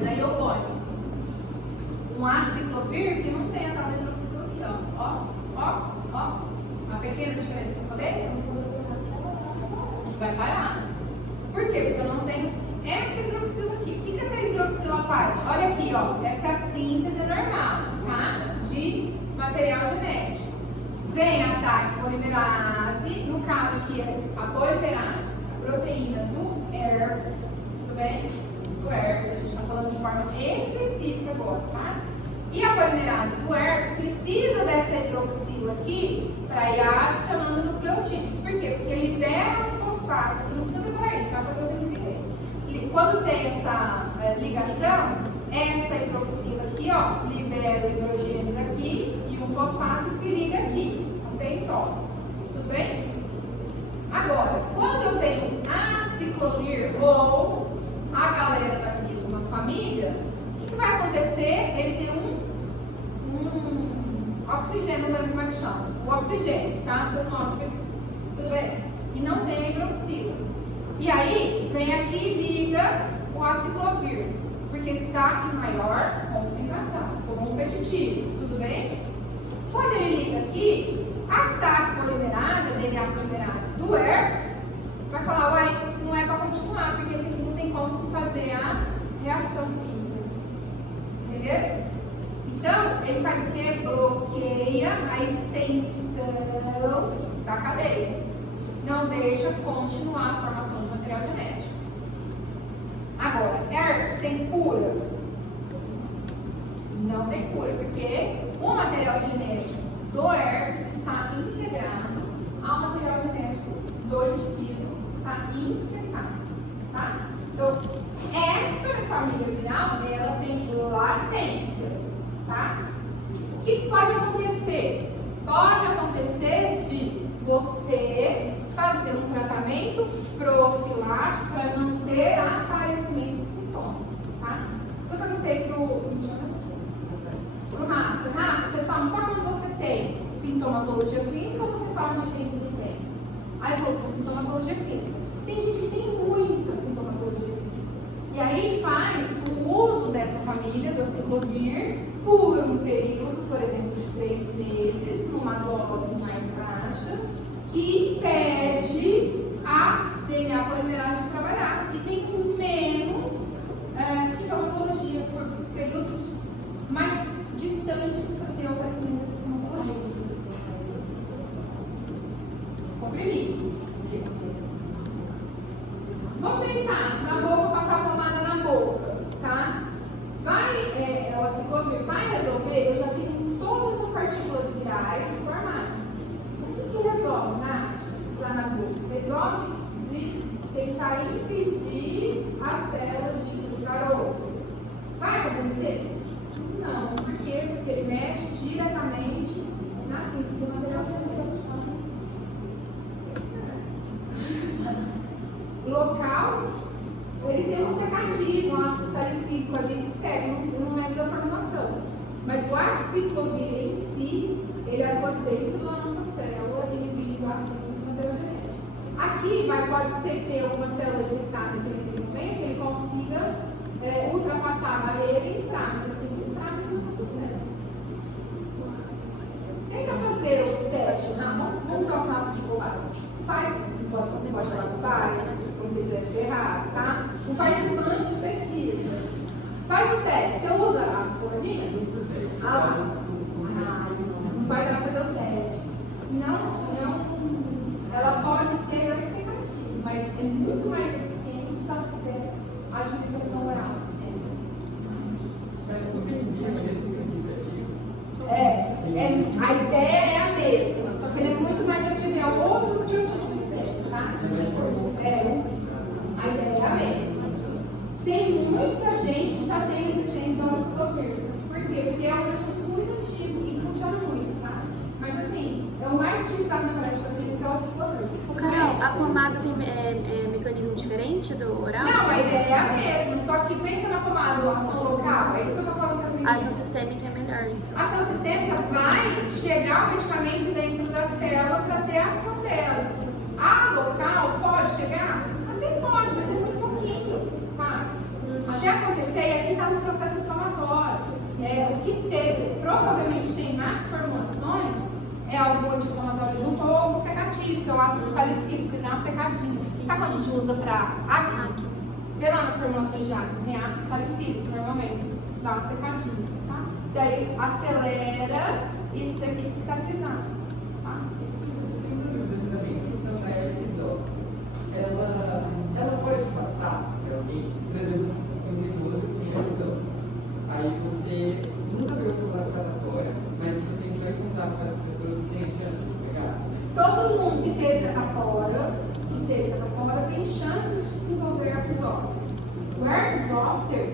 Mas aí eu ponho um aciclovir que não tem a tal hidroxila aqui, ó. A pequena diferença que eu falei vai parar. Por quê? Porque eu não tenho essa hidroxila aqui. O que essa hidroxila faz? Olha aqui, ó. Essa é a síntese normal, tá? De material genético. Vem a TAC polimerase, no caso aqui é a polimerase, a proteína do herpes, tudo bem? Do herpes, a gente está falando de forma específica agora, tá? E a polimerase do herpes precisa dessa hidroxila aqui para ir adicionando nucleotídeos. Por quê? Porque libera o fosfato, que não precisa decorar isso, tá? Só para vocês entenderem. E quando tem essa ligação, essa hidroxila aqui, ó, libera o hidrogênio aqui e o fosfato se liga aqui, a pentose. Tudo bem? Agora, quando eu tenho aciclovir ou a galera da mesma família, o que vai acontecer? Ele tem um oxigênio, não lembro como é que chama. O oxigênio, tá? Por nome, tudo bem? E não tem a hidroxila. E aí, vem aqui e liga o aciclovir, porque ele está em maior concentração, competitivo, tudo bem? Quando ele liga aqui, a TAC polimerase, a DNA polimerase do herpes, vai falar, uai, não é para continuar, porque assim não tem como fazer a reação química. Entendeu? Então, ele faz o quê? Bloqueia a extensão da cadeia. Não deixa continuar a formação de material genético. Agora, herpes tem cura? Não tem cura, porque o material genético do herpes está integrado ao material genético do indivíduo que está infectado, tá? Então, essa família viral, ela tem latência, tá? O que pode acontecer? Pode acontecer de você fazer um tratamento profilático para não ter aparecimento de sintomas, tá? Só perguntei pro Rafa, você toma só quando você tem sintomatologia clínica ou você toma de tempos em tempos? Aí ele falou, sintomatologia clínica. Tem gente que tem muita sintomatologia clínica. E aí faz o uso dessa família do aciclovir por um período, por exemplo, de 3 meses, numa dose mais baixa, que pede a DNA polimerase de trabalhar e tem menos sintomatologia por períodos mais distantes para ter o aparecimento da sintomatologia. Comprimido. Vamos pensar, se na boca passar a pomada na boca, tá? O aciclovir vai resolver? Eu já tenho todas as partículas virais formadas. O que resolve, Nath? Usar na boca? Resolve de tentar impedir as células de infiltrar outras. Vai acontecer? Não. Por quê? Porque ele mexe diretamente na síntese do material genético. Local, ele tem um secativo, um ácido salicílico ali que segue, não lembro da formulação. Mas o aciclovir em si, ele atua dentro da nossa célula, inibindo a síntese do material genético. Aqui pode ser ter uma célula infectada naquele momento, ele consiga ultrapassar a barreira e entrar, mas ele tem que entrar na nossa célula. Tenta fazer o teste, vamos usar o mapa de bolagem. Faz, não pode falar com pai, porque tivesse errado, tá? Um participante de pesquisa. Faz o teste. Você usa a boladinha? Ah lá. Não vai dar pra fazer o teste. Não. Ela pode ser secativa, mas é muito mais eficiente se ela fizer a administração oral sistêmica. A ideia é a mesma, só que ele é muito mais ativo. É outro tipo de teste, tá? A ideia é a mesma. Tem muita gente que já tem resistência ao aciclovir. Por quê? Porque é um medicamento muito antigo e funciona muito, tá? Mas assim, é o mais utilizado na prática clínica é o aciclovir. Carol, a pomada tem mecanismo diferente do oral? Não, a ideia é a mesma, só que pensa na pomada, a ação local, é isso que eu tô falando com as meninas. A ação sistêmica é melhor, então. A ação sistêmica vai chegar o medicamento dentro da célula para ter a ação dela. A local pode chegar? Até pode, mas é muito pouquinho, sabe? Até acontecer, e aqui está o que provavelmente tem nas formulações é algo anti-inflamatório junto ou secativo, que é o ácido salicílico, que dá uma secadinha. Sabe quando a gente usa para acne? Vê lá nas formulações de acne, tem ácido salicílico, normalmente, dá uma secadinha, tá? Daí acelera isso daqui de cicatrizar, tá? Ela pode passar para alguém, por exemplo, um idoso que tem idoso. Aí você nunca viu o laboratório, mas você entrou em contato com essas pessoas que têm chance de pegar. Todo mundo que teve catapora tem chance de desenvolver herpes zoster. O herpes zoster,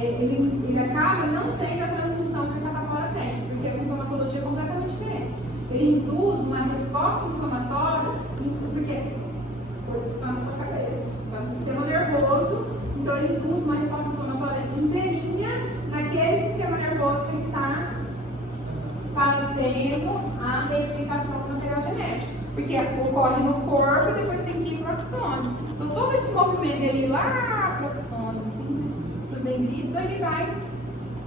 ele acaba não tendo a transmissão que a catapora tem, porque a sintomatologia é completamente diferente. Ele induz uma resposta inflamatória, porque coisa que está na sua cabeça, está no sistema nervoso, então ele induz uma resposta inflamatória inteirinha naquele sistema nervoso que ele está fazendo a replicação do material genético, porque ocorre no corpo e depois tem que ir para o axônio. Então todo esse movimento dele lá para o axônio, assim, para os dendritos, ele vai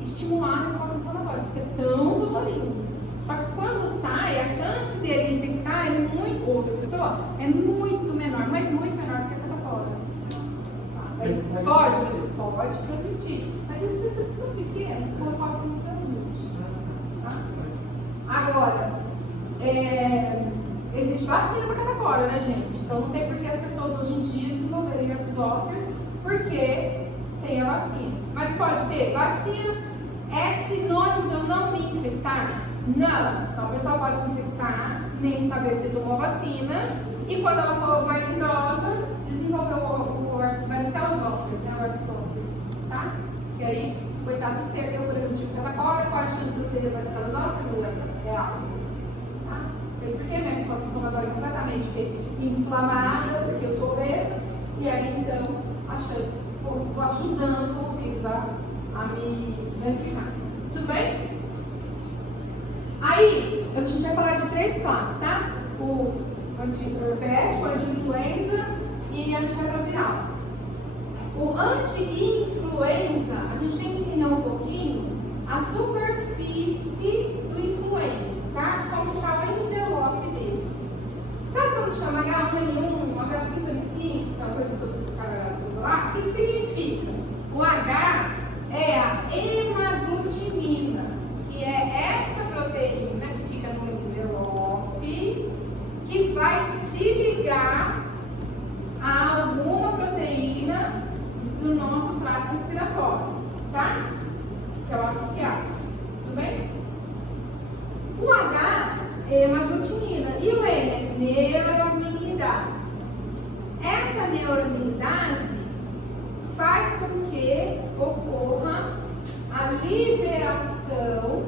estimular a resposta inflamatória, isso é tão dolorido. Só que quando sai, a chance dele infectar outra pessoa é muito menor, mas muito menor do que a catapora. Mas pode transmitir, mas isso é tão pequeno que eu falo que não transmite. Tá? Agora, existe vacina para catapora, né, gente? Então não tem por que as pessoas hoje em dia desenvolverem herpes zoster, porque tem a vacina. Mas pode ter vacina, é sinônimo de eu não me infectar? Não. Então a pessoa pode se infectar, nem saber porque tomou vacina, e quando ela for mais idosa, desenvolver o herpes varicela zoster, né, o herpes zoster, tá? E aí, coitado do ser, eu, por exemplo, tive catapora, qual a chance de eu ter varicela zoster? É alta. Tá? Eu expliquei minha resposta inflamatória completamente inflamada, porque eu sou obesa, e aí então a chance, estou ajudando o vírus a me danificar. Tudo bem? Aí, a gente vai falar de 3 classes, tá? O anti-herpético, anti-influenza e antirretroviral. O anti-influenza, a gente tem que entender um pouquinho a superfície do influenza, tá? Como está o envelope dele. Sabe quando chama H1N1, H5N5, aquela coisa toda lá? O que significa? O H é a hemaglutinina, que é essa proteína que fica no envelope, que vai se ligar a alguma proteína do nosso trato respiratório, tá? Que é o associado. Tudo bem? O H é hemaglutinina e o N é neuraminidase. Essa neuraminidase faz com que ocorra a liberação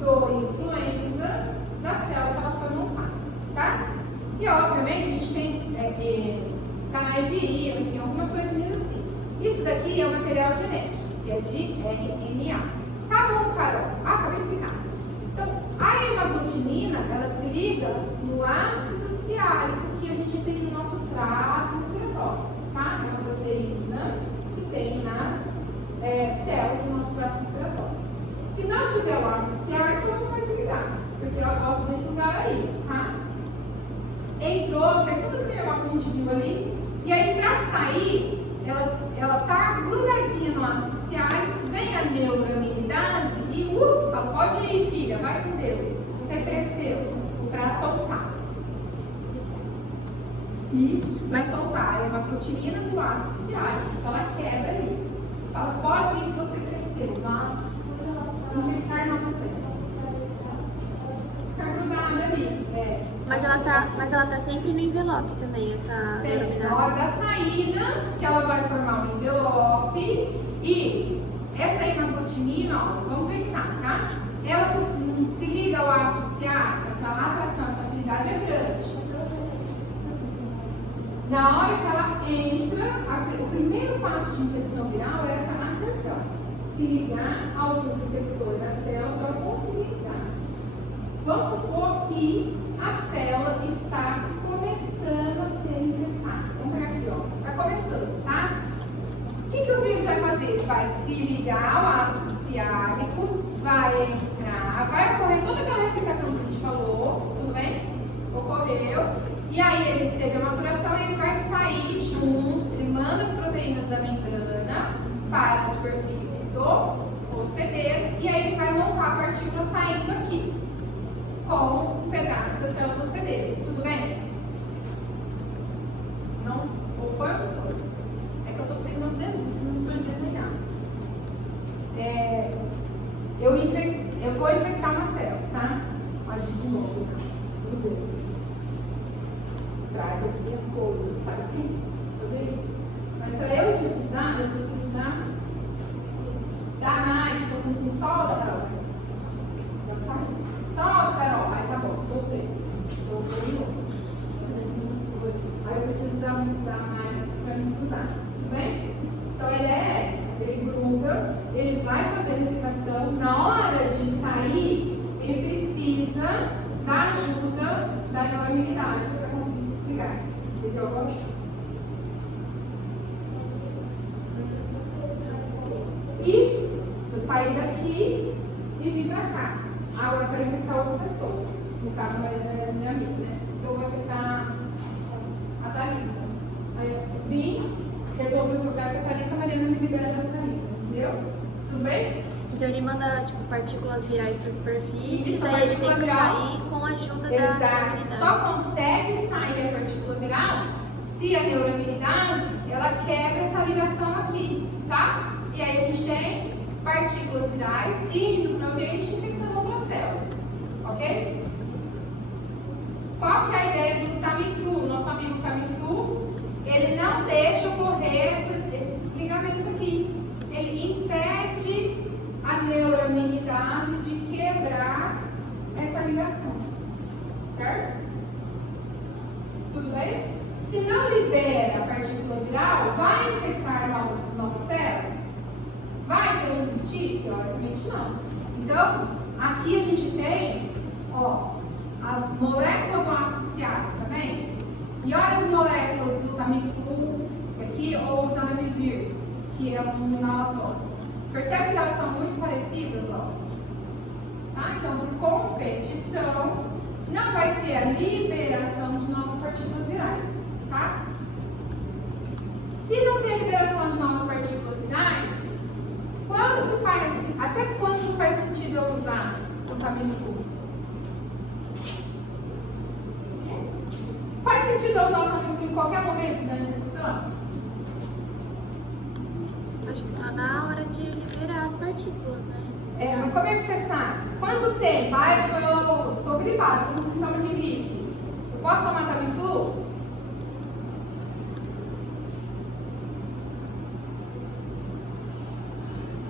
do influenza da célula que ela foi montada, tá? E obviamente a gente tem canais de íon, enfim, algumas coisinhas assim. Isso daqui é o material genético, que é de RNA. Tá bom, Carol? Acabei de explicar. Então, a hemaglutinina, ela se liga no ácido ciálico que a gente tem no nosso trato respiratório, tá? É uma proteína que tem nas células do nosso trato respiratório. Se não tiver o ácido ciálico, ela não vai se ligar, porque ela gosta desse lugar aí, tá? Entrou, fez tudo aquele negócio que a gente viu ali, e aí pra sair, ela tá grudadinha no ácido ciálico, vem a neuraminidase e fala, pode ir, filha, vai com Deus, você cresceu, pra soltar. Isso, vai soltar, é uma proteína do ácido ciálico, então ela quebra isso. Fala, pode ir, você cresceu, vá. Não ficar não, você. Ficar grudada ali. Mas ela tá sempre no envelope também, essa Sempre. Na hora da saída, que ela vai formar um envelope. E essa hemaglutinina, ó, vamos pensar, tá? Ela se liga ao ácido ciálico, essa atração, essa afinidade é grande. Na hora que ela entra, o primeiro passo de infecção viral é essa absorção. Se ligar a algum receptor da célula para conseguir ligar. Vamos supor que a célula está começando a ser infectada. Vamos pegar aqui, ó. Está começando, tá? O que o vírus vai fazer? Vai se ligar ao ácido ciálico, vai entrar, vai ocorrer toda aquela replicação que a gente falou, tudo bem? Ocorreu. E aí ele teve a maturação e ele vai sair junto, ele manda as proteínas da membrana para a superfície do hospedeiro e aí ele vai montar a partícula saindo aqui com um pedaço da célula do hospedeiro. Tudo bem? Não? Ou foi ou não foi? É que eu tô sem meus dedos, não meus dedos ligados. Eu vou infectar uma célula, tá? Agir de novo, tudo bem. Traz as minhas coisas, sabe assim? Fazer isso. Mas para eu te estudar, eu preciso dar mais, falando assim, solta, Carol. Não faz. Solta, Carol. Aí tá bom, soltei. Soltei de novo. Aí eu preciso dar mais para me estudar. Tudo bem? Então a ideia é essa. Ele gruda, ele vai fazer a replicação. Na hora de sair, ele precisa da ajuda da neuroimunidade para conseguir se desligar. Entendeu agora? Isso. Eu saí daqui e vim para cá. Agora eu quero infectar outra pessoa. No caso, a Marina é minha amiga, né? Então eu vou infectar a Thalita. Aí eu vim, resolvi o que eu quero com a Thalita, a Marina me libera da Thalita. Entendeu? Tudo bem? Então ele manda tipo, partículas virais para a superfície, Isso, daí ele tem que viral. sair com a ajuda Exato. da neuroimunidade. Só consegue sair a partícula viral se a neuroimunidase ela quebra essa ligação aqui, tá? E aí a gente tem partículas virais indo para o ambiente infectando outras células, ok? Qual que é a ideia do Tamiflu? Nosso amigo Tamiflu, ele não deixa ocorrer esse desligamento aqui. Ele impede a neuroimunidase de quebrar essa ligação, certo? Tudo bem? Se não libera a partícula viral, vai infectar novas células? Vai transmitir? Teoricamente não. Então, aqui a gente tem, ó, a molécula do ácido ciálico, tá vendo? E olha as moléculas do Tamiflu aqui, ou o Zanamivir, que é um inalatório. Percebe que elas são muito parecidas, ó? Tá? Então, por competição, não vai ter a liberação de novas partículas virais, tá? Se não tem a liberação de novas partículas virais, até quando faz sentido eu usar o Tamiflu? Faz sentido eu usar o Tamiflu em qualquer momento da infecção? Acho que só na hora de liberar as partículas, né? Mas como é que você sabe? Quanto tempo? Eu tô gripado, tô com sintoma de gripe. Eu posso tomar Tamiflu?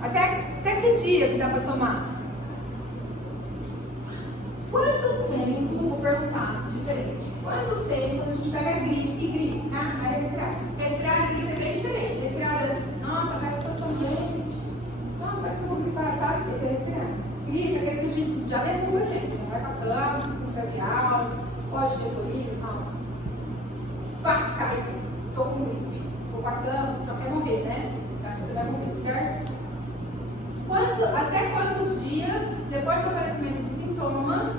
Até que dia que dá pra tomar? Quanto tempo, vou perguntar diferente. Quanto tempo a gente pega gripe, tá? Vai respirar. Respirar e gripe é bem diferente. Respirar, nossa, parece que eu estou doente. Nossa, parece que eu vou gripar, sabe? Esse é respirar. Gripe é aquele que a gente já derruba a gente. Já vai pra cama, com febre alta, pode ter corrido, não. Pá, caiu. Tô com gripe. Vou pra cama, você só quer morrer, né? Você acha que você vai morrer, certo? Até quantos dias depois do aparecimento dos sintomas,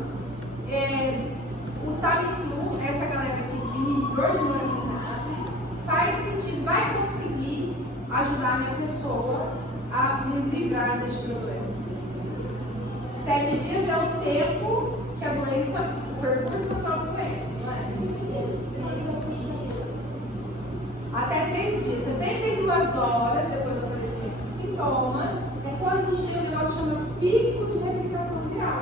o Tamiflu, essa galera que inibidor de neuroimunidase, faz sentido, vai conseguir ajudar a minha pessoa a me livrar deste problema. 7 dias é o tempo que a doença, o percurso natural da doença, não é? Até 3 dias, 72 horas depois do aparecimento dos sintomas, é quando a gente tem um negócio que chama pico de replicação viral.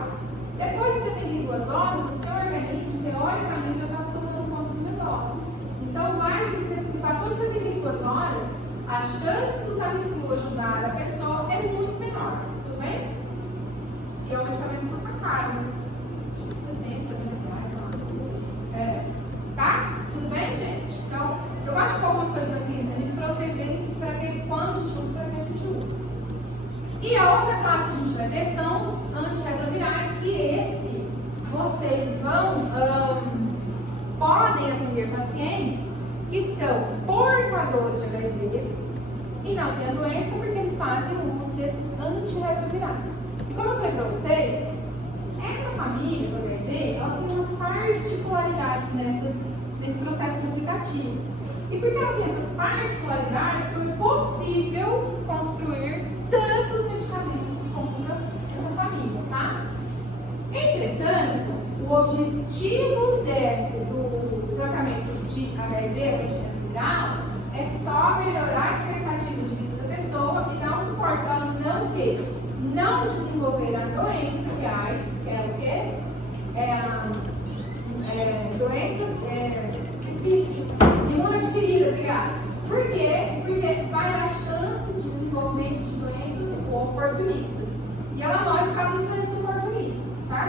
Depois de 72 horas, o seu organismo, teoricamente, já está tomando conta do negócio. Então, se passou de 72 horas, a chance do Tamiflu ajudar a pessoa é muito menor. Tudo bem? E é um medicamento que custa caro, né? 60, 70 reais, sei lá. Tá? Tudo bem, gente? Então, eu gosto de pôr algumas coisas da clínica nisso para vocês verem quando a gente usa e para que a gente usa. E a outra classe que a gente vai ver são os antirretrovirais, que vocês podem atender pacientes que são portadores de HIV e não tem a doença porque eles fazem o uso desses antirretrovirais. E como eu falei para vocês, essa família do HIV, ela tem umas particularidades nesse processo replicativo. E porque ela tem essas particularidades, foi possível construir tantos medicamentos contra essa família, tá? Entretanto, o objetivo do tratamento de HIV, antirretroviral, é só melhorar a expectativa de vida da pessoa e dar um suporte para ela não desenvolver a doença, que é a AIDS, que é o quê? Esqueci, imunoadquirida, obrigada. Por quê? Porque vai dar chance de desenvolvimento de doenças oportunistas. E ela morre por causa das doenças oportunistas, tá?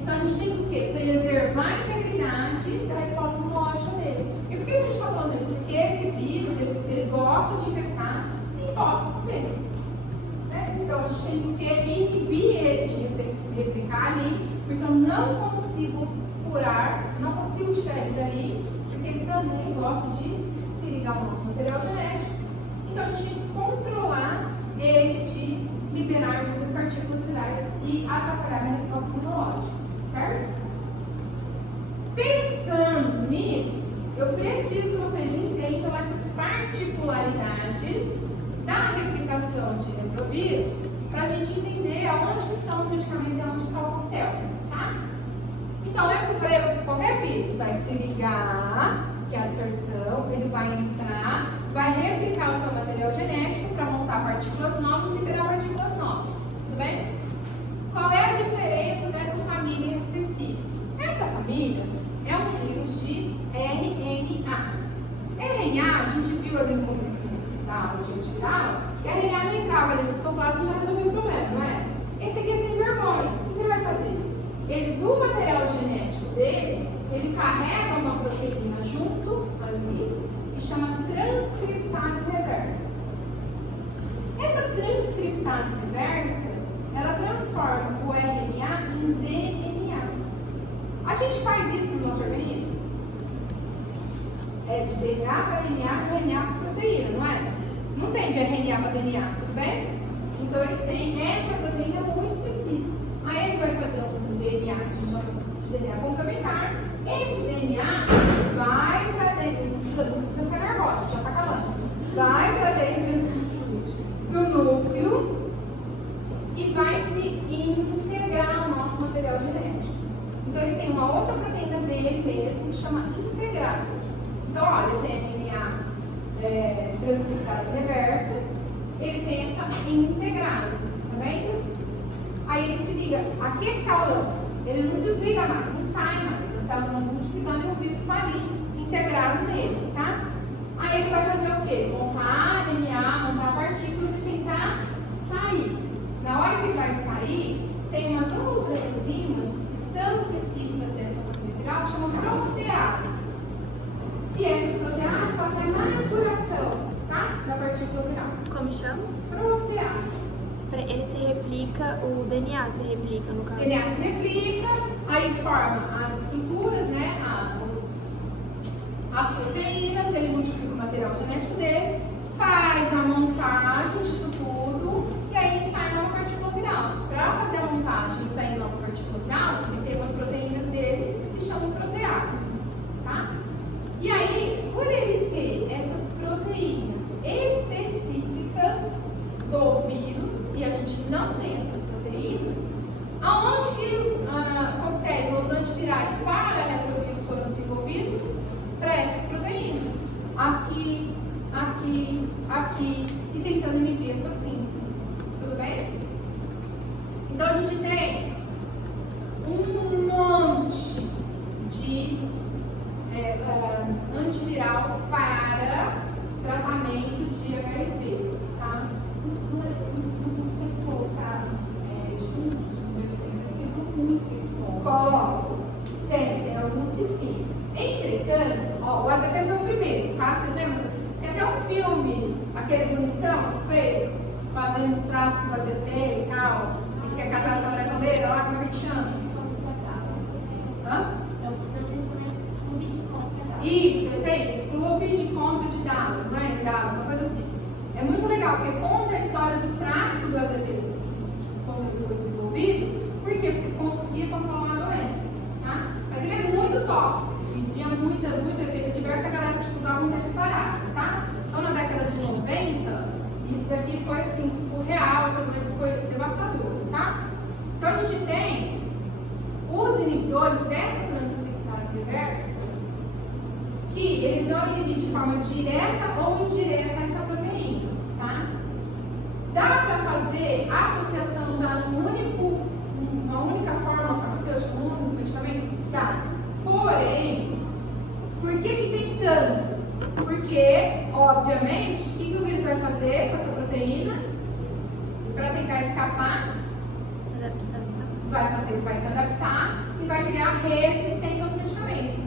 Então a gente tem que o quê? Preservar a integridade da resposta imunológica dele. E por que a gente está falando isso? Porque esse vírus, ele gosta de infectar linfócitos dele. Então a gente tem que inibir ele de replicar ali, porque eu não consigo curar, não consigo tirar ele dali, porque ele também gosta de se ligar ao nosso material genético. Então a gente tem que controlar ele de liberar muitas partículas virais e atrapalhar a resposta imunológica, certo? Pensando nisso, eu preciso que vocês entendam essas particularidades da replicação de retrovírus para a gente entender aonde que estão os medicamentos e aonde está o coquetel, tá? Então, lembra que eu falei que qualquer vírus vai se ligar, que é a absorção, ele vai entrar, vai replicar o seu material genético para montar partículas novas e liberar partículas novas, tudo bem? Qual é a diferença dessa família em específico? Essa família é um vírus de RNA. RNA, a gente viu ali no começo da aula de viral, e a RNA já entrava ali no citoplasma e já resolveu o problema, não é? Esse aqui é sem vergonha. O que ele vai fazer? Ele, do material genético dele, ele carrega uma proteína junto ali e chama transcriptase reversa. Essa transcriptase reversa, ela transforma o RNA em DNA. A gente faz isso no nosso organismo? É de DNA para RNA, de RNA para proteína, não é? Não tem de RNA para DNA, tudo bem? Então ele tem essa proteína muito específica. Aí ele vai fazer um DNA, a gente chama de DNA complementar. Esse DNA vai para dentro, não precisa ficar nervosa, já está acabando. Vai para dentro do núcleo e vai se integrar no nosso material genético. Então ele tem uma outra proteína dele mesmo que chama integrase. Então, olha, ele tem RNA transcriptase reversa, ele tem essa integrase, tá vendo? Aí ele se liga, aqui é que está o lance, ele não desliga mais, não sai mais, as células vão se multiplicando e o vírus está ali, integrado nele, tá? Aí ele vai fazer o quê? Montar RNA, montar partículas e tentar sair. Na hora que ele vai sair, tem umas outras enzimas que são específicas dessa família viral, que chamam proteases. E essas proteases fazem a maturação, tá? Da partícula viral. Como chama? Proteases. Ele se replica, o DNA se replica no caso. O DNA se replica, aí forma as estruturas, né? As proteínas, ele multiplica o material genético dele, faz a montagem disso tudo e aí sai nova partícula viral. Para fazer a montagem e sair nova partícula viral, ele tem umas proteínas dele que chamam proteases, tá? E aí, por ele ter essas proteínas específicas do vírus, e a gente não tem essas proteínas, aonde que os coquetéis ou os antivirais para retrovírus foram desenvolvidos? Para essas proteínas. Aqui, aqui, aqui, e tentando inibir essa síntese. Tudo bem? Então a gente tem um monte de antiviral para tratamento de HIV, tá? Não consigo colocar juntos, coloco. Tem alguns que sim. Entretanto, ó, o AZT foi o primeiro, tá? Vocês lembram? Tem até um filme, aquele bonitão que fez, fazendo tráfico com AZT e tal, e que é casado com a brasileira, lá, como é que chama? Hã? Isso, esse aí, clube de compra de dados, não é? Dados, uma coisa assim. É muito legal, porque conta a história do tráfico do AZT, como ele foi desenvolvido. Por quê? Porque conseguia controlar a doença, tá? Mas ele é muito tóxico e tinha muito efeito adverso, a galera usava um tempo parado, tá? Então na década de 90, isso daqui foi assim, surreal, essa doença foi devastadora, tá? Então a gente tem os inibidores dessa transcriptase reversa, que eles vão inibir de forma direta ou indireta essa proteína, tá? Dá para fazer a associação já numa única forma farmacêutica, num único medicamento? Dá. Porém, por que tem tantos? Porque, obviamente, o que o vírus vai fazer com essa proteína? Para tentar escapar, Adaptação. vai se adaptar e vai criar resistência aos medicamentos.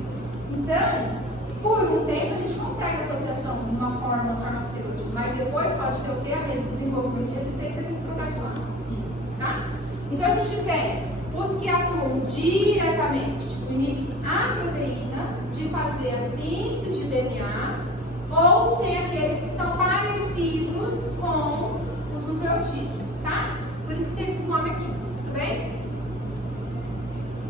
Então, por um tempo a gente consegue a associação de uma forma farmacêutica, mas depois pode ter o que? Desenvolvimento de resistência, tem que trocar de lado. Isso, tá? Então a gente tem os que atuam diretamente, tipo, inibem a proteína de fazer a síntese de DNA, ou tem aqueles que são parecidos com os nucleotídeos, tá? Por isso que tem esses nomes aqui, tudo bem?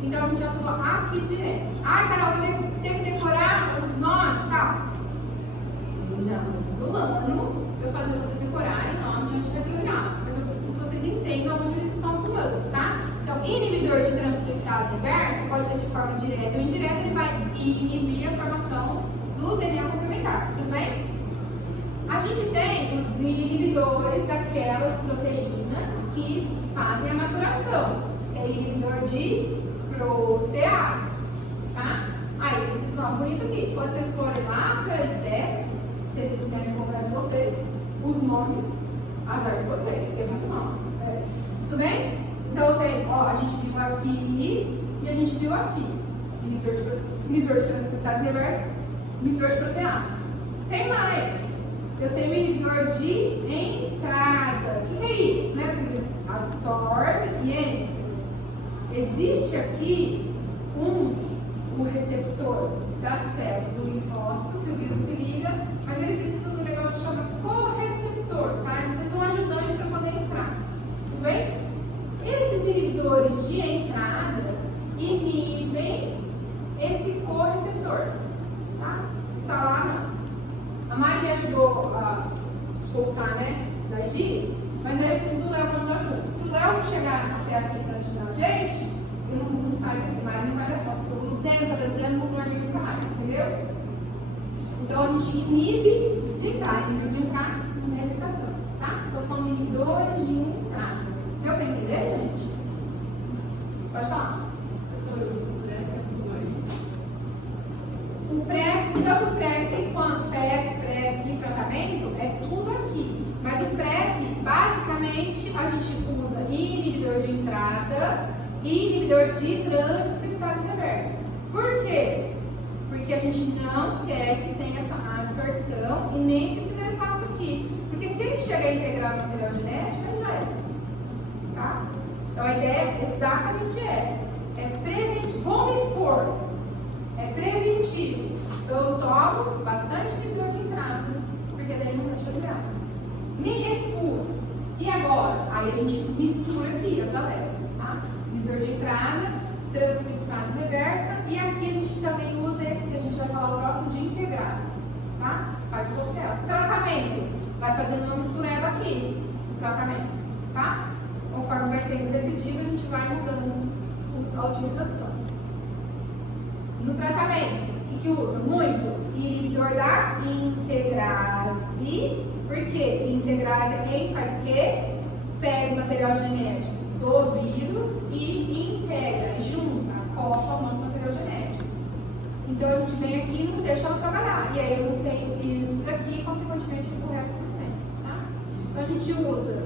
Então a gente atua aqui direto. Ah, Carol, vou ter que decorar os nomes, tá? Não, zoando eu fazer vocês decorarem nome de antirretroviral, mas eu preciso que vocês entendam onde eles estão atuando, tá? Então, inibidor de transcriptase reversa pode ser de forma direta ou indireta, ele vai inibir a formação do DNA complementar, tudo bem? A gente tem os inibidores daquelas proteínas que fazem a maturação. É inibidor de protease, tá? Aí, esses nomes bonitos aqui. Quando vocês forem lá para o IFEP, se eles quiserem comprar de vocês, os nomes, azar de vocês, porque é muito nome. Tudo bem? Então, tem, ó, a gente viu aqui e a gente viu aqui. Inibidor de transcriptase reversa, inibidor de protease. Tem mais. Eu tenho inibidor de entrada. O que é isso? Né? Porque o vírus absorve e entra. Existe aqui o receptor da célula do linfócito, que o vírus se liga, mas ele precisa de um negócio que chama correceptor, tá? Ele precisa de um ajudante para poder entrar. Tudo bem? Esses inibidores de entrada inibem esse correceptor, tá? Só lá não. A Mari me ajudou a soltar, né, da Gi, mas aí eu preciso do Léo para ajudar junto. Se o Léo não chegar até aqui para ajudar a gente, eu não saio daqui mais, não vai dar conta. Eu uso dentro, não vou largar nunca mais, entendeu? Então a gente inibe de entrar, inibiu de entrar na replicação, tá? Então são inibidores de entrada. Deu para entender, gente? Pode falar. O pré, tanto o PrEP quanto pré e tratamento é tudo aqui. Mas o PrEP, basicamente, a gente usa inibidor de entrada e inibidor de transcriptase reversa. Por quê? Porque a gente não quer que tenha essa absorção e nem esse primeiro passo aqui. Porque se ele chegar a integrar o material genético, aí já é. Tá? Então a ideia é exatamente essa. É preventivo. Vamos expor. É preventivo. Então eu tomo bastante inibidor de entrada, porque daí não deixa virar. Me expus. E agora? Aí a gente mistura aqui, a galera. Tá? Inibidor de entrada, transcriptase reversa. E aqui a gente também usa esse que a gente vai falar o próximo de integrase. Tá? Faz o coquetel. Tratamento. Vai fazendo uma mistureba aqui. O tratamento. Tá? Conforme vai tendo decidido, a gente vai mudando a utilização. No tratamento, o que usa? Muito inibidor da integrase. Por quê? Integrase é quem faz o quê? Pega o material genético do vírus e integra, junta, acopla o nosso material genético. Então a gente vem aqui e não deixa ela trabalhar. E aí eu não tenho isso daqui e, consequentemente, o resto também. Tá? Então a gente usa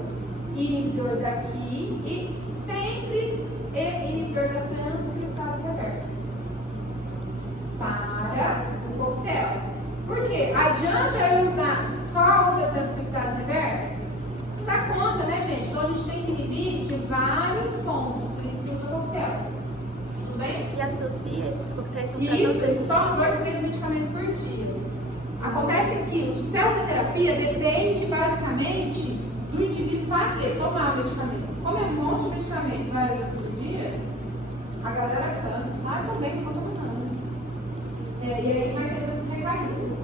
inibidor daqui e sempre inibidor da transcriptase reversa para o coquetel. Por quê? Adianta eu usar só o da transcriptase reversa? Não dá conta, né, gente? Então a gente tem que inibir de vários pontos, por isso que usa o coquetel. Tudo bem? E associa esses coquetéis são para Isso, todos eles os tomam tipos. 2, 3 medicamentos por dia. Acontece que os sucesso da terapia depende basicamente do indivíduo tomar o medicamento. Como é um monte de medicamento várias vezes por dia, a galera cansa. Ah, também não toma não. E aí vai ter essas recaídas.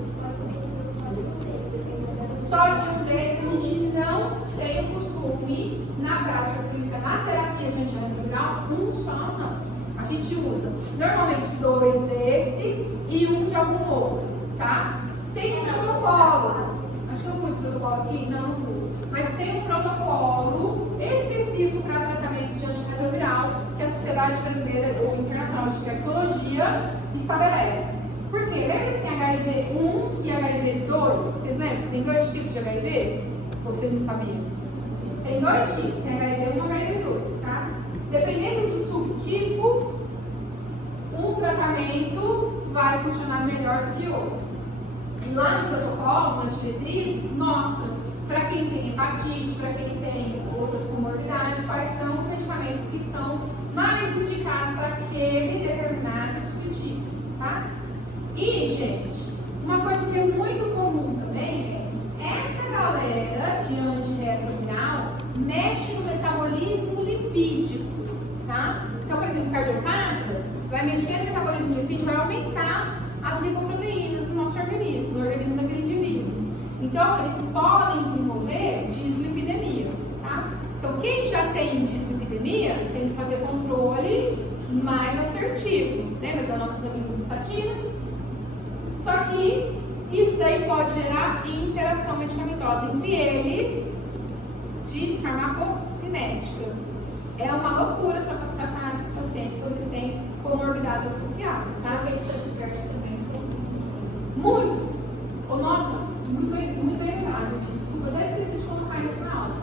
Só de um vez, a gente não tem o costume, na prática clínica, na terapia de antirretroviral, um só não. A gente usa normalmente 2 desse e um de algum outro, tá? Tem um protocolo, acho que eu pus o protocolo aqui, não pus, mas tem um protocolo específico para tratamento de antirretroviral que a Sociedade Brasileira ou Internacional de Infectologia estabelece. Por quê? Lembra que tem HIV1 e HIV2? Vocês lembram? Tem 2 tipos de HIV? Ou vocês não sabiam? Tem 2 tipos, tem HIV1 e HIV2, tá? Dependendo do subtipo, um tratamento vai funcionar melhor do que o outro. E lá no protocolo, nas diretrizes, mostra para quem tem hepatite, para quem tem outras comorbidades, quais são os medicamentos que são mais indicados para aquele determinado subtipo, tá? E, gente, uma coisa que é muito comum também é essa galera de antirretroviral mexe no metabolismo lipídico, tá? Então, por exemplo, o cardiopata vai mexer no metabolismo lipídico, vai aumentar as lipoproteínas no nosso organismo, no organismo daquele indivíduo. Então, eles podem desenvolver dislipidemia, tá? Então, quem já tem dislipidemia tem que fazer controle mais assertivo. Lembra das nossas amigas estatinas? Só que isso daí pode gerar interação medicamentosa entre eles de farmacocinética. É uma loucura para tratar esses pacientes quando eles têm comorbidades associadas, tá? Diversos também. Muitos. Oh, nossa, muito bem lembrado. Desculpa, eu já esqueci de colocar isso na aula.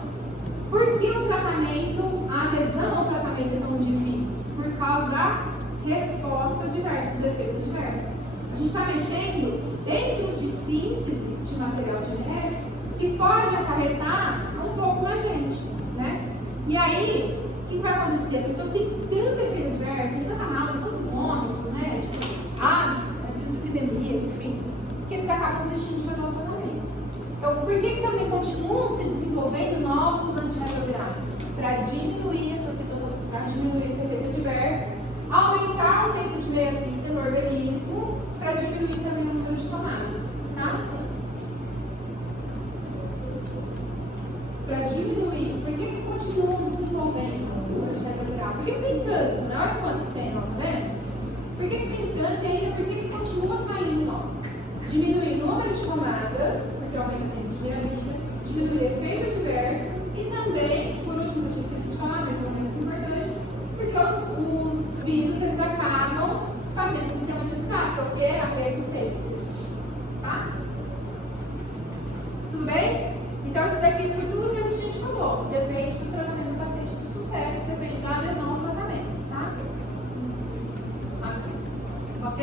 Por que o tratamento, a adesão ao tratamento é tão difícil? Por causa da resposta adversa, dos efeitos adversos. A gente está mexendo dentro de síntese de material genético que pode acarretar um pouco na gente, né? E aí, o que vai acontecer? A pessoa tem tanto efeito adverso, tem tanta náusea, tanto vômito, né? Dislipidemia, enfim, que eles acabam desistindo de fazer um tratamento. Então, por que também continuam se desenvolvendo novos antirretrovirais? Para diminuir essa citotoxicidade, para diminuir esse efeito adverso, aumentar o tempo de meia-vida no organismo, para diminuir também o número de tomadas, tá? Para diminuir, por que continuam desenvolvendo o antirretroviral? Por que tem tanto? Não é quantos que tem, não, tá vendo? Por que tem tanto e ainda por que continua saindo novos? Diminuir o número de tomadas, porque aumenta o tempo de meia-vida, diminuir o efeito adverso e também, por último, eu esqueci de falar, mas é muito importante, porque os vírus eles acabam fazendo o sistema de escape, que é o que? A resistência. Tá? Tudo bem? Então, isso daqui foi tudo que a gente falou. Depende do tratamento do paciente com sucesso, depende da adesão ao tratamento, tá? Ok?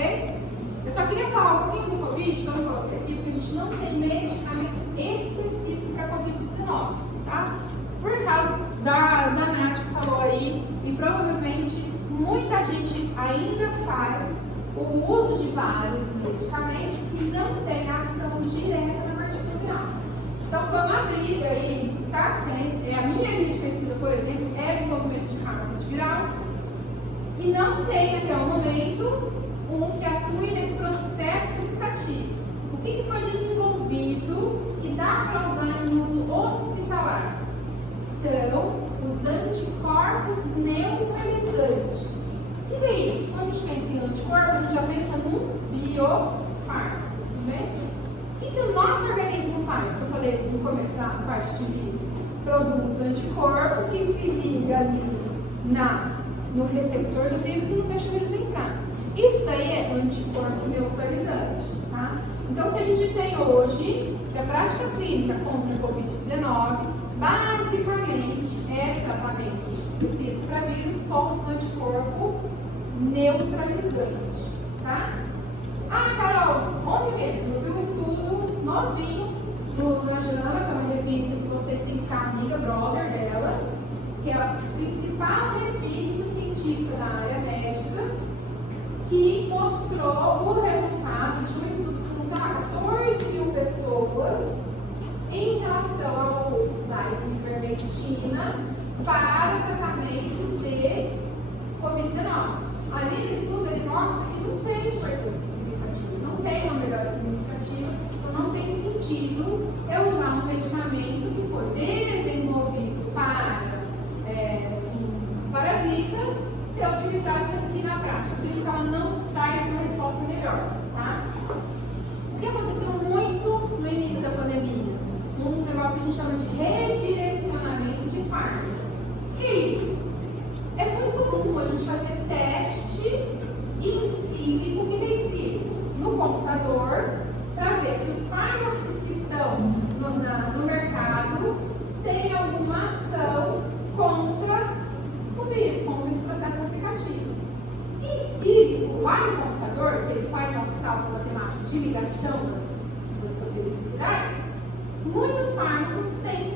Eu só queria falar um pouquinho do Covid, que eu não coloquei aqui, porque a gente não tem medicamento específico para Covid-19, tá? Por causa da Nath que falou aí, e provavelmente muita gente ainda faz o uso de vários medicamentos que não têm ação direta na partícula viral. Então, foi uma briga aí, está sendo, a minha linha de pesquisa, por exemplo, é desenvolvimento de fármaco antiviral, e não tem até o momento um que atue nesse processo educativo. O que foi desenvolvido que dá para usar em uso hospitalar? São os anticorpos neutralizantes. O que é isso? Quando a gente pensa em anticorpo, a gente já pensa num biofármaco, tudo bem? O que o nosso organismo faz? Eu falei no começo da parte de vírus. Produz anticorpo que se liga ali no receptor do vírus e não deixa o vírus entrar. Isso daí é anticorpo neutralizante, tá? Então, o que a gente tem hoje, que a prática clínica contra a Covid-19, basicamente é tratamento específico para vírus com anticorpo neutralizante, tá? Ah, Carol, ontem mesmo eu vi um estudo novinho na Jana, que é uma revista que vocês têm que ficar amiga, brother dela, que é a principal revista científica da área médica, que mostrou o resultado de um estudo com 14 mil pessoas pessoas em relação ao uso da ivermectina para tratamento de Covid-19. Ali no estudo ele mostra que não tem importância significativa, não tem uma melhora significativa, então não tem sentido eu usar um medicamento que foi desenvolvido para parasita ser utilizado, sendo que na prática clínica ela não traz uma resposta melhor. Tá? O que aconteceu muito no início da pandemia? Um negócio que a gente chama de redirecionamento de fármacos. O que é isso? É muito comum a gente fazer teste in silico, que tem sílico, no computador, para ver se os fármacos que estão no mercado têm alguma ação contra o vírus, contra esse processo aplicativo. Em sílico, lá no computador, que ele faz os cálculos matemáticos de ligação das proteínas virais, muitos fármacos têm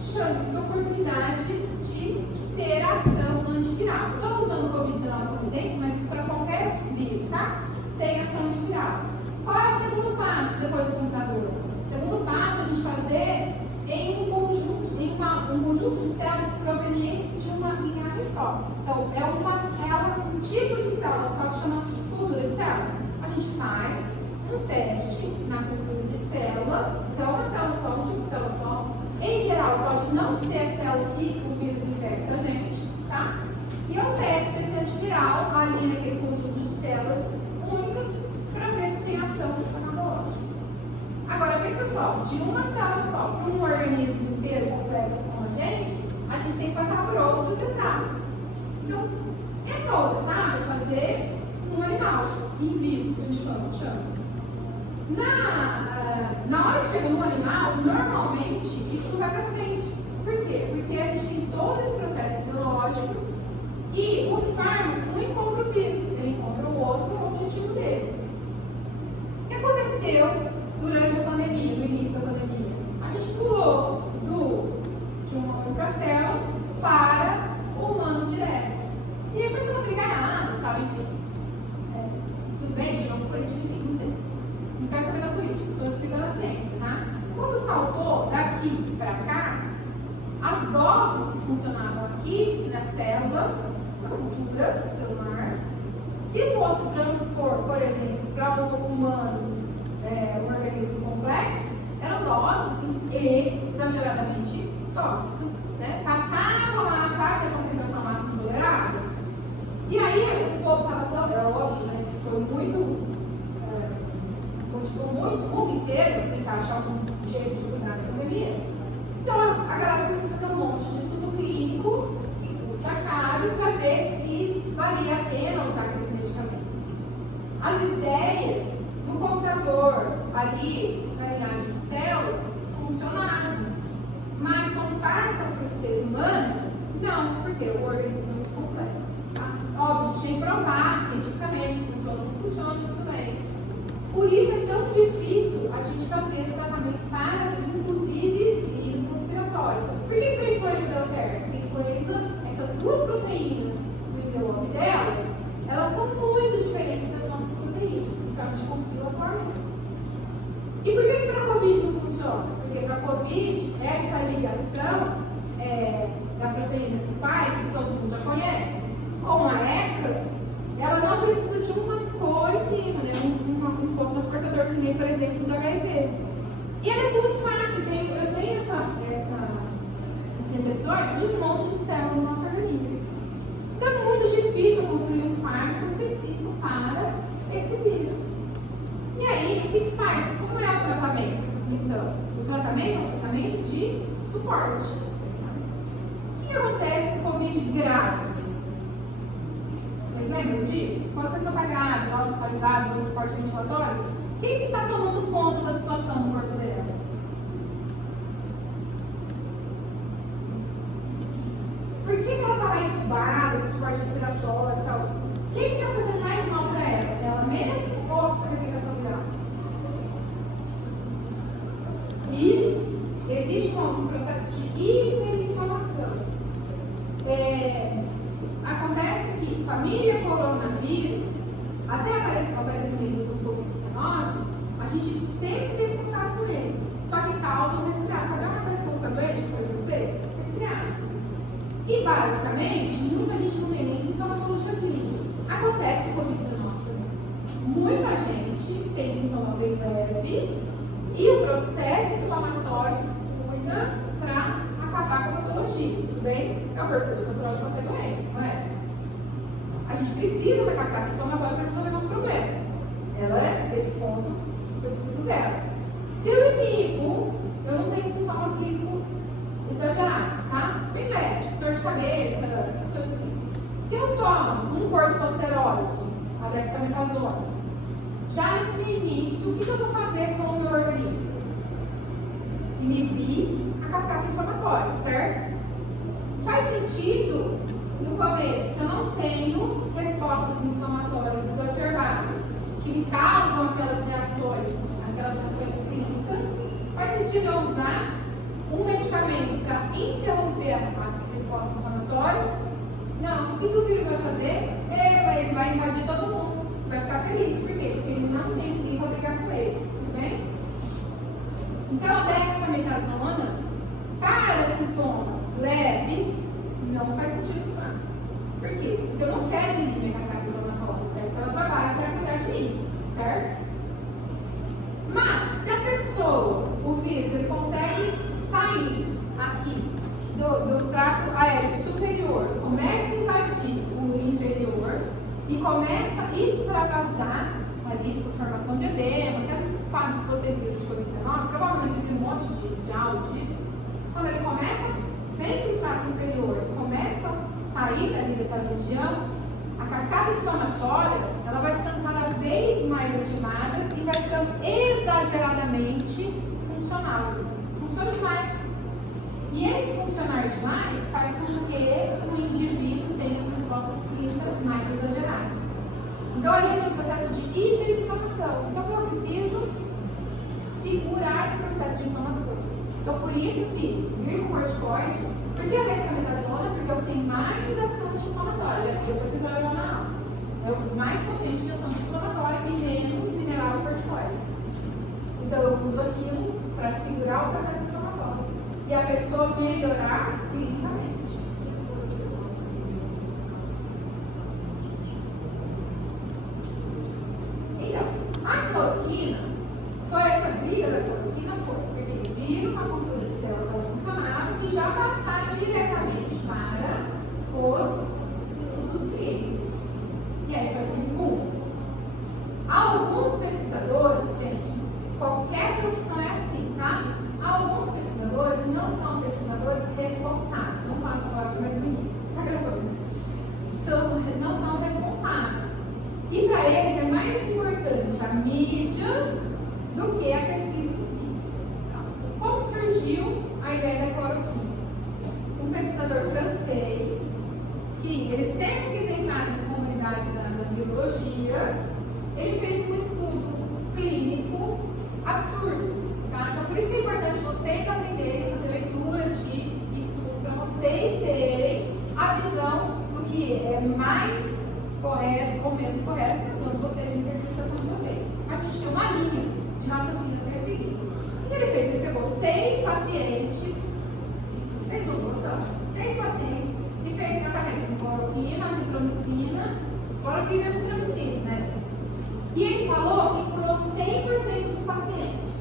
chance, oportunidade de ter ação antiviral. Estou usando o Covid-19 como exemplo, mas isso para qualquer vírus, tá? Tem ação antiviral. Qual é o segundo passo depois do computador? O segundo passo é a gente fazer em um conjunto de células provenientes de uma linhagem só. Então, é uma célula, um tipo de célula só que chama cultura de célula. A gente faz um teste na cultura de célula, então uma célula só, um tipo de célula só. Em geral, pode não ser a célula que o vírus infecta a gente, tá? E eu testo esse antiviral ali naquele conjunto de células únicas para ver se tem ação farmacológica. Agora, pensa só, de uma célula só para um organismo inteiro complexo como a gente tem que passar por outras etapas. Então, essa outra etapa é fazer um animal, em vivo, que a gente chama. Na hora que chega no animal, normalmente isso não vai para frente. Por quê? Porque a gente tem todo esse processo biológico e o fármaco não encontra o vírus, ele encontra o outro objetivo dele. O que aconteceu durante a pandemia, no início da pandemia? A gente pulou de uma única célula para o humano direto. E aí foi aquela brigalhada e tal, enfim. Tudo bem, tinha uma política, enfim, não sei. Não quero saber da política, estou explicando a ciência, tá? Quando saltou daqui para cá, as doses que funcionavam aqui na célula, na cultura celular, se fosse transpor, por exemplo, para um humano, um organismo complexo, eram doses assim, exageradamente tóxicas, né? Passaram lá, sabe, a concentração máxima tolerada. E aí o povo estava todo, é óbvio, né? Isso foi muito. O mundo inteiro tentar achar algum jeito de cuidar da pandemia. Então a galera começou a fazer um monte de estudo clínico que custa caro para ver se valia a pena usar aqueles medicamentos. As ideias no computador, ali na linhagem de célula, funcionaram. Mas quando passa para o ser humano, não, porque o organismo é muito complexo. Tá? Óbvio, tinha que provar cientificamente que funciona ou não funciona, tudo bem. Por isso é tão difícil a gente fazer tratamento para vírus, inclusive vírus respiratório. Por que para a influenza deu certo? Porque a influenza, essas duas proteínas do envelope delas, elas são muito diferentes das nossas proteínas. Então a gente conseguiu a fórmula. E por que para a Covid não funciona? Porque para a Covid, essa ligação da proteína spike, que todo mundo já conhece, com a ECA, ela não precisa de uma coisinha, né? Um ponto transportador que nem, por exemplo, do HIV. E ela é muito fácil. Eu tenho esse receptor em um monte de células no nosso organismo. Então é muito difícil construir um fármaco específico para esse vírus. E aí, o que faz? Como é o tratamento? Então, o tratamento é um tratamento de suporte. O que acontece com o Covid grave? Vocês lembram disso? Quando a pessoa está grávida, hospitalizada, usando suporte ventilatório, quem está tomando conta da situação no corpo dela? Por que ela está lá entubada, com suporte respiratório e tal? Quem está fazendo mais mal para ela? Ela mesma ou a replicação viral? Isso. Existe um processo de hiperinflamação. Acontece que família coronavírus, até o aparecimento do Covid-19, a gente sempre teve contato com ele. basicamente, muita gente não tem nem sintomatologia clínica. Acontece com o Covid-19 também. Muita gente tem sintoma bem leve e o processo inflamatório cuida para acabar com a patologia, tudo bem? É o percurso natural de qualquer doença, não é? A gente precisa da cascata inflamatória para resolver nosso problema. Ela é, nesse ponto, eu preciso dela. Se eu inibo, eu não tenho sintoma clínico exagerado, tá? Bem leve, tipo dor de cabeça, essas coisas assim. Se eu tomo um corticosteroide, a dexametasona, já nesse início, o que eu vou fazer com o meu organismo? Inibir a cascata inflamatória, certo? Faz sentido, no começo, se eu não tenho respostas inflamatórias exacerbadas, que me causam aquelas reações clínicas, faz sentido eu usar um medicamento para interromper a resposta inflamatória? Não. O que o vírus vai fazer? Ele vai invadir todo mundo. Vai ficar feliz. Por quê? Porque ele não tem ninguém para brigar com ele. Tudo bem? Então, a dexametasona, para sintomas leves, não faz sentido usar. Por quê? Porque eu não quero inibir minha cascata inflamatória. Eu quero que ela trabalhe para cuidar de mim. Certo? Mas, se a pessoa, o vírus, ele consegue sair aqui do trato aéreo superior, começa a invadir o inferior e começa a extravasar ali por formação de edema, aqueles quadros que vocês viram de Covid-19, provavelmente vocês viram um monte de áudio disso. Quando ele começa, vem do trato inferior, começa a sair dali daquela região, a cascata inflamatória, ela vai ficando cada vez mais ativada e vai ficando exageradamente funcional. Funciona demais. E esse funcionar demais faz com que o indivíduo tenha as respostas clínicas mais exageradas. Então, ali tem um processo de hiperinflamação. Então, eu preciso segurar esse processo de inflamação. Então, por isso que glicocorticoide, por que a dexametasona? Porque eu tenho mais ação anti-inflamatória. Depois vocês vão levar na aula. É o mais potente de ação anti-inflamatória e menos mineral corticoide. Então, eu uso aquilo para segurar o processo inflamatório e a pessoa melhorar clinicamente. Então, a cloroquina, foi essa briga da cloroquina, porque viram que a cultura de célula estava funcionando e já passaram diretamente para os estudos clínicos. E aí foi aquele mundo. Alguns pesquisadores, gente, qualquer profissão é assim, tá? Alguns pesquisadores não são pesquisadores responsáveis. Não faço a palavra mais bonita. Tá gravando? Não são responsáveis. E para eles é mais importante a mídia do que a pesquisa em si. Como surgiu a ideia da cloroquina? Um pesquisador francês, que ele sempre quis entrar nessa comunidade da biologia, ele fez um estudo clínico absurdo. Tá? Então, por isso é importante vocês aprenderem a fazer leitura de estudos, para vocês terem a visão do que é mais correto ou menos correto, na visão de vocês, a interpretação de vocês. Mas a gente tem uma linha de raciocínio a ser seguida. O que ele fez? Ele pegou 6 pacientes, 6 pacientes, e fez tratamento com cloroquina, azitromicina, cloroquina e azitromicina, né? E ele falou que curou 100% dos pacientes.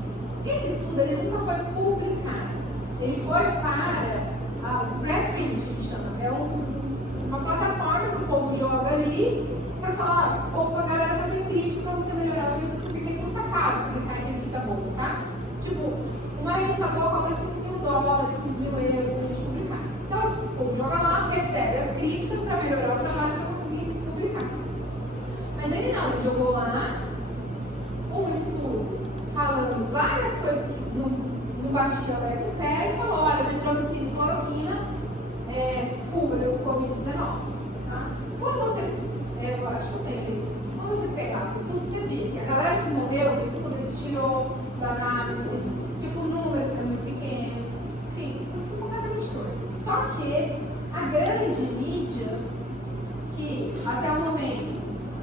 Esse estudo ele nunca foi publicado. Ele foi para o preprint, que a gente chama. É uma plataforma que o povo joga ali para falar, para a galera fazer crítica para você melhorar o estudo, porque custa caro publicar em revista boa, tá? Tipo, uma revista boa cobra $5.000, €5.000 para a gente publicar. Então, o povo joga lá, recebe as críticas para melhorar o trabalho para conseguir publicar. Mas ele não, ele jogou lá um estudo falando várias coisas que não batia o pé e falou, olha, azitromicina e cloroquina cura o Covid-19. Tá? Quando você, eu acho que eu tenho ali, quando você pegar o estudo, você vê que a galera que morreu do estudo, ele tirou da análise, tipo, o número era muito pequeno, enfim, o estudo completamente torto. Só que a grande mídia, que até o momento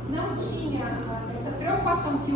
não tinha essa preocupação que